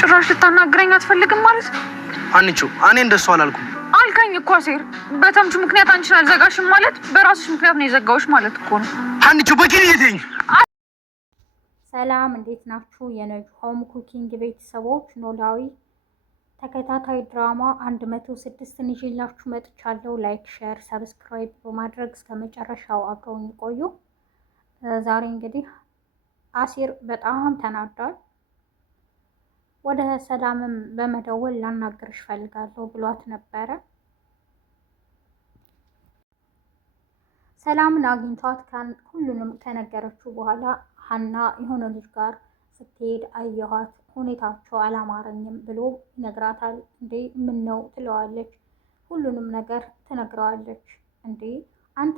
ጭራሽ ልታናግረኝ አትፈልግም ማለት ነው? አንቺ እኔ እንደሱ አላልኩም። አልከኝ እኮ አሴር። በተምቹ ምክንያት አንቺን አልዘጋሽም ማለት በራስሽ ምክንያት ነው የዘጋሁሽ ማለት እኮ ነው። አንቺ በቂኝ ይተኝ። ሰላም እንዴት ናችሁ? የነጁ ሆም ኩኪንግ ቤተሰቦች ኖላዊ ተከታታይ ድራማ 106ን ይዤላችሁ መጥቻለሁ። ላይክ፣ ሼር፣ ሰብስክራይብ በማድረግ እስከ መጨረሻው አብረውን ይቆዩ። ዛሬ እንግዲህ አሴር በጣም ተናዷል። ወደ ሰላምም በመደወል ላናግርሽ ፈልጋለሁ ብሏት ነበረ። ሰላምን አግኝቷት ሁሉንም ከነገረችው በኋላ ሀና የሆነ ልጅ ጋር ስትሄድ አየኋት፣ ሁኔታቸው አላማረኝም ብሎ ይነግራታል። እንዴ ምን ነው ትለዋለች። ሁሉንም ነገር ትነግረዋለች። እንዴ አንተ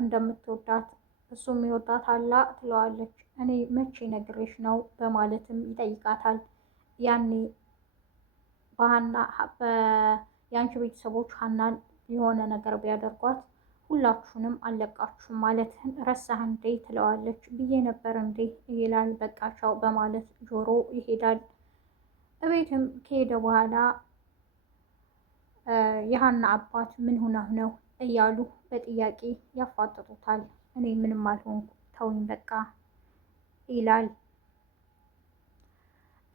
እንደምትወዳት እሱም ይወዳታል ትለዋለች። እኔ መቼ ነግሬሽ ነው በማለትም ይጠይቃታል። ያኔ የአንቺ ቤተሰቦች ሀናን የሆነ ነገር ቢያደርጓት ሁላችሁንም አለቃችሁም ማለትህን ረሳህ እንዴ ትለዋለች። ብዬ ነበር እንዴ ይላል። በቃቸው በማለት ጆሮ ይሄዳል። እቤትም ከሄደ በኋላ የሀና አባት ምን ሆነህ ነው እያሉ በጥያቄ ያፋጥጡታል። እኔ ምንም አልሆንኩ ተውኝ በቃ ይላል።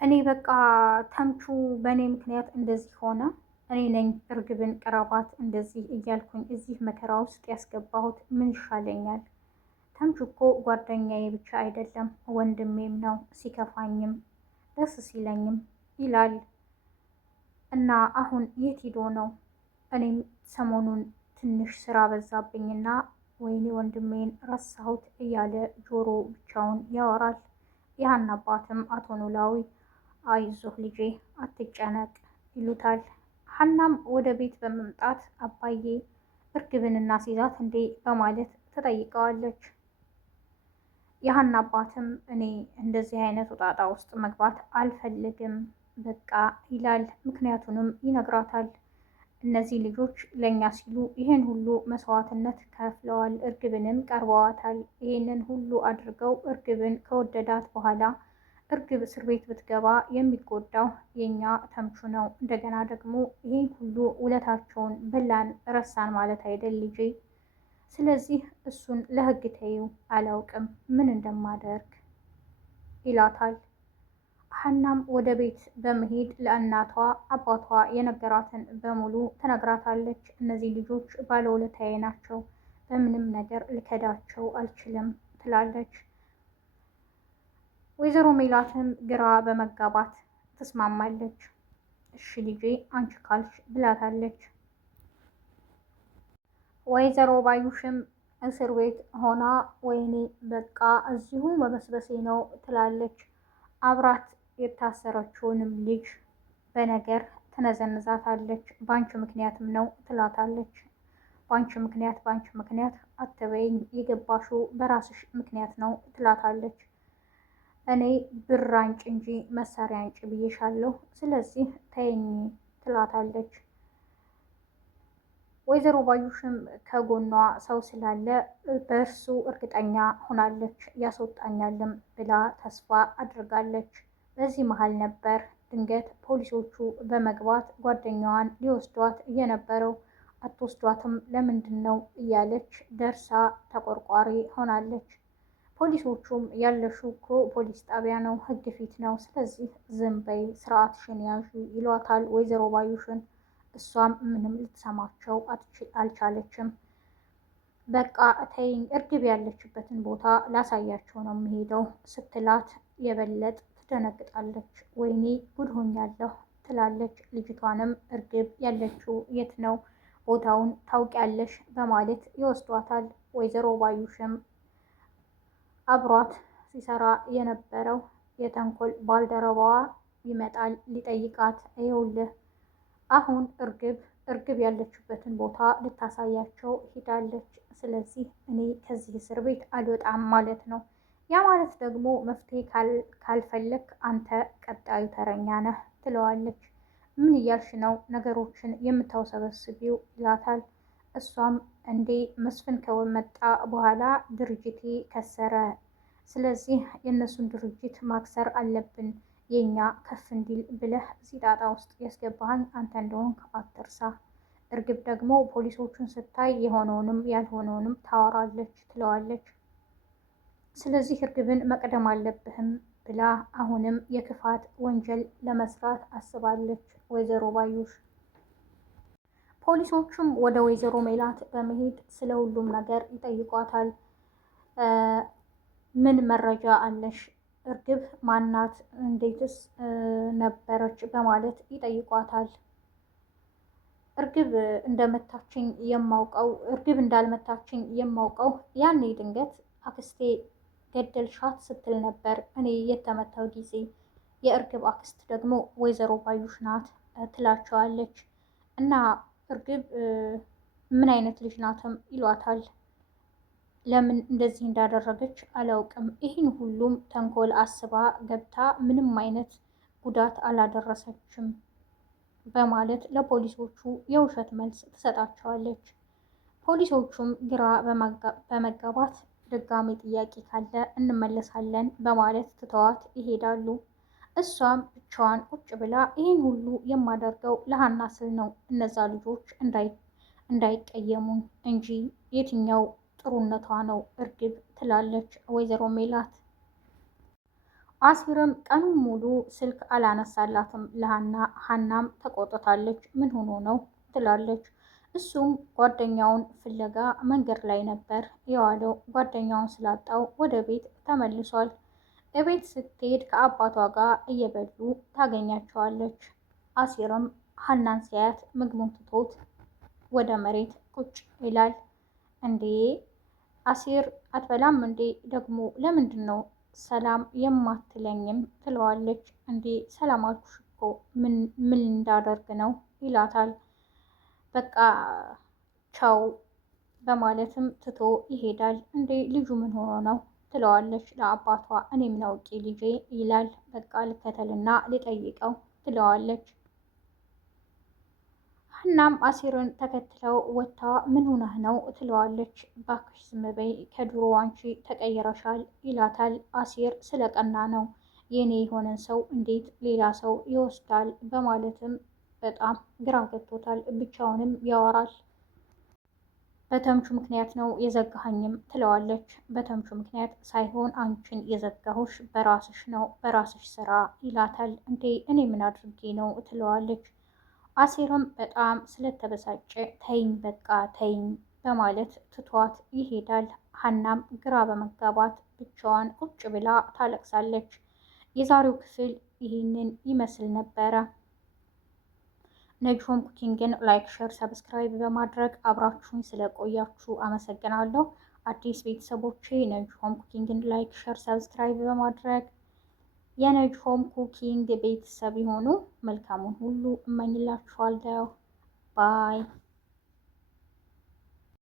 እኔ በቃ ተምቹ በእኔ ምክንያት እንደዚህ ሆነ፣ እኔ ነኝ እርግብን ቅረባት እንደዚህ እያልኩኝ እዚህ መከራ ውስጥ ያስገባሁት፣ ምን ይሻለኛል? ተምቹ እኮ ጓደኛዬ ብቻ አይደለም ወንድሜም ነው፣ ሲከፋኝም ደስ ሲለኝም ይላል። እና አሁን የት ሂዶ ነው? እኔም ሰሞኑን ትንሽ ስራ በዛብኝና ወይኔ ወንድሜን ረሳሁት እያለ ጆሮ ብቻውን ያወራል። የሀና አባትም አቶ ኖላዊ አይዞህ ልጄ አትጨነቅ ይሉታል። ሀናም ወደ ቤት በመምጣት አባዬ እርግብን እናስይዛት እንዴ በማለት ትጠይቀዋለች። የሀና አባትም እኔ እንደዚህ አይነት ውጣጣ ውስጥ መግባት አልፈልግም በቃ ይላል። ምክንያቱንም ይነግራታል። እነዚህ ልጆች ለእኛ ሲሉ ይህን ሁሉ መስዋዕትነት ከፍለዋል፣ እርግብንም ቀርበዋታል። ይህንን ሁሉ አድርገው እርግብን ከወደዳት በኋላ እርግብ እስር ቤት ብትገባ የሚጎዳው የኛ ተምቹ ነው። እንደገና ደግሞ ይህን ሁሉ ውለታቸውን በላን ረሳን ማለት አይደል ልጄ። ስለዚህ እሱን ለህግ ተይው፣ አላውቅም ምን እንደማደርግ ይላታል። ሀናም ወደ ቤት በመሄድ ለእናቷ አባቷ የነገራትን በሙሉ ትነግራታለች። እነዚህ ልጆች ባለውለታዬ ናቸው፣ በምንም ነገር ልከዳቸው አልችልም ትላለች። ወይዘሮ ሜላትም ግራ በመጋባት ትስማማለች። እሺ ልጄ አንቺ ካልሽ ብላታለች። ወይዘሮ ባዩሽም እስር ቤት ሆና ወይኔ በቃ እዚሁ መበስበሴ ነው ትላለች። አብራት የታሰረችውንም ልጅ በነገር ትነዘንዛታለች። ባንቺ ምክንያትም ነው ትላታለች። ባንቺ ምክንያት አትበይኝ፣ የገባሽው በራስሽ ምክንያት ነው ትላታለች። እኔ ብር አንጭ እንጂ መሳሪያ አንጭ ብዬሻለሁ፣ ስለዚህ ተይኝ ትላታለች። ወይዘሮ ባዩሽም ከጎኗ ሰው ስላለ በእርሱ እርግጠኛ ሆናለች፣ ያስወጣኛልም ብላ ተስፋ አድርጋለች። በዚህ መሀል ነበር ድንገት ፖሊሶቹ በመግባት ጓደኛዋን ሊወስዷት የነበረው። አትወስዷትም ለምንድን ነው እያለች ደርሳ ተቆርቋሪ ሆናለች። ፖሊሶቹም ያለሽው እኮ ፖሊስ ጣቢያ ነው፣ ህግ ፊት ነው፣ ስለዚህ ዝም በይ ስርዓትሽን ያዥ ይሏታል ወይዘሮ ባዩሽን። እሷም ምንም ልትሰማቸው አልቻለችም። በቃ ተይኝ፣ እርግብ ያለችበትን ቦታ ላሳያቸው ነው የሚሄደው ስትላት የበለጥ ትደነግጣለች። ወይኔ ጉድ ሆኛለሁ ትላለች። ልጅቷንም እርግብ ያለችው የት ነው ቦታውን ታውቂያለሽ በማለት ይወስዷታል። ወይዘሮ ባዩሽም አብሯት ሲሰራ የነበረው የተንኮል ባልደረባዋ ይመጣል ሊጠይቃት። ይኸውልህ አሁን እርግብ ያለችበትን ቦታ ልታሳያቸው ሂዳለች። ስለዚህ እኔ ከዚህ እስር ቤት አልወጣም ማለት ነው። ያ ማለት ደግሞ መፍትሄ ካልፈለግ አንተ ቀጣዩ ተረኛ ነህ ትለዋለች። ምን እያልሽ ነው ነገሮችን የምታውሰበስቢው ይላታል። እሷም እንዴ መስፍን ከመጣ በኋላ ድርጅቴ ከሰረ፣ ስለዚህ የእነሱን ድርጅት ማክሰር አለብን፣ የኛ ከፍ እንዲል ብለህ እዚህ ጣጣ ውስጥ ያስገባሃኝ አንተ እንደሆንክ አትርሳ። እርግብ ደግሞ ፖሊሶቹን ስታይ የሆነውንም ያልሆነውንም ታወራለች ትለዋለች። ስለዚህ እርግብን መቅደም አለብህም ብላ አሁንም የክፋት ወንጀል ለመስራት አስባለች ወይዘሮ ባዩሽ። ፖሊሶቹም ወደ ወይዘሮ ሜላት በመሄድ ስለ ሁሉም ነገር ይጠይቋታል። ምን መረጃ አለሽ? እርግብ ማናት? እንዴትስ ነበረች? በማለት ይጠይቋታል። እርግብ እንዳልመታችኝ የማውቀው ያኔ ድንገት አክስቴ ገደልሻት ስትል ነበር እኔ የተመታው ጊዜ። የእርግብ አክስት ደግሞ ወይዘሮ ባዩሽ ናት ትላቸዋለች። እና እርግብ ምን አይነት ልጅ ናትም ይሏታል። ለምን እንደዚህ እንዳደረገች አላውቅም። ይህን ሁሉም ተንኮል አስባ ገብታ ምንም አይነት ጉዳት አላደረሰችም በማለት ለፖሊሶቹ የውሸት መልስ ትሰጣቸዋለች። ፖሊሶቹም ግራ በመጋባት ድጋሚ ጥያቄ ካለ እንመለሳለን በማለት ትተዋት ይሄዳሉ። እሷም ብቻዋን ቁጭ ብላ ይህን ሁሉ የማደርገው ለሀና ስል ነው፣ እነዛ ልጆች እንዳይቀየሙኝ እንጂ የትኛው ጥሩነቷ ነው እርግብ ትላለች ወይዘሮ ሜላት። አሲርም ቀኑን ሙሉ ስልክ አላነሳላትም ለሀና። ሀናም ተቆጥታለች። ምን ሆኖ ነው ትላለች። እሱም ጓደኛውን ፍለጋ መንገድ ላይ ነበር የዋለው። ጓደኛውን ስላጣው ወደ ቤት ተመልሷል። እቤት ስትሄድ ከአባቷ ጋር እየበሉ ታገኛቸዋለች። አሲርም ሀናን ሲያያት ምግቡን ትቶት ወደ መሬት ቁጭ ይላል። እንዴ አሲር አትበላም እንዴ? ደግሞ ለምንድን ነው ሰላም የማትለኝም? ትለዋለች። እንዴ ሰላም አልኩሽ እኮ ምን እንዳደርግ ነው ይላታል። በቃ ቻው በማለትም ትቶ ይሄዳል። እንዴ ልጁ ምን ሆኖ ነው ትለዋለች ለአባቷ። እኔ ምን አውቄ ልጄ ይላል። በቃ ልከተልና ልጠይቀው ትለዋለች። ሀናም አሲርን ተከትለው ወጥታ ምን ሆነህ ነው ትለዋለች። ባክሽ ዝም በይ ከድሮ አንቺ ተቀይረሻል ይላታል። አሲር ስለቀና ነው የኔ የሆነን ሰው እንዴት ሌላ ሰው ይወስዳል በማለትም በጣም ግራ ገብቶታል። ብቻውንም ያወራል። በተምቹ ምክንያት ነው የዘጋኸኝም ትለዋለች። በተምቹ ምክንያት ሳይሆን አንቺን የዘጋሁሽ በራስሽ ነው በራስሽ ስራ ይላታል። እንዴ እኔ ምን አድርጌ ነው ትለዋለች። አሲርም በጣም ስለተበሳጨ ተይኝ በቃ ተይኝ በማለት ትቷት ይሄዳል። ሀናም ግራ በመጋባት ብቻዋን ቁጭ ብላ ታለቅሳለች። የዛሬው ክፍል ይህንን ይመስል ነበረ። ነጅሆም ኩኪንግን ላይክ፣ ሸር፣ ሰብስክራይብ በማድረግ አብራችሁኝ ስለቆያችሁ አመሰግናለሁ። አዲስ ቤተሰቦቼ ነጅሆም ኩኪንግን ላይክ፣ ሸር፣ ሰብስክራይብ በማድረግ የነጅሆም ኩኪንግ ቤተሰብ የሆኑ መልካሙን ሁሉ እመኝላችኋለሁ። ባይ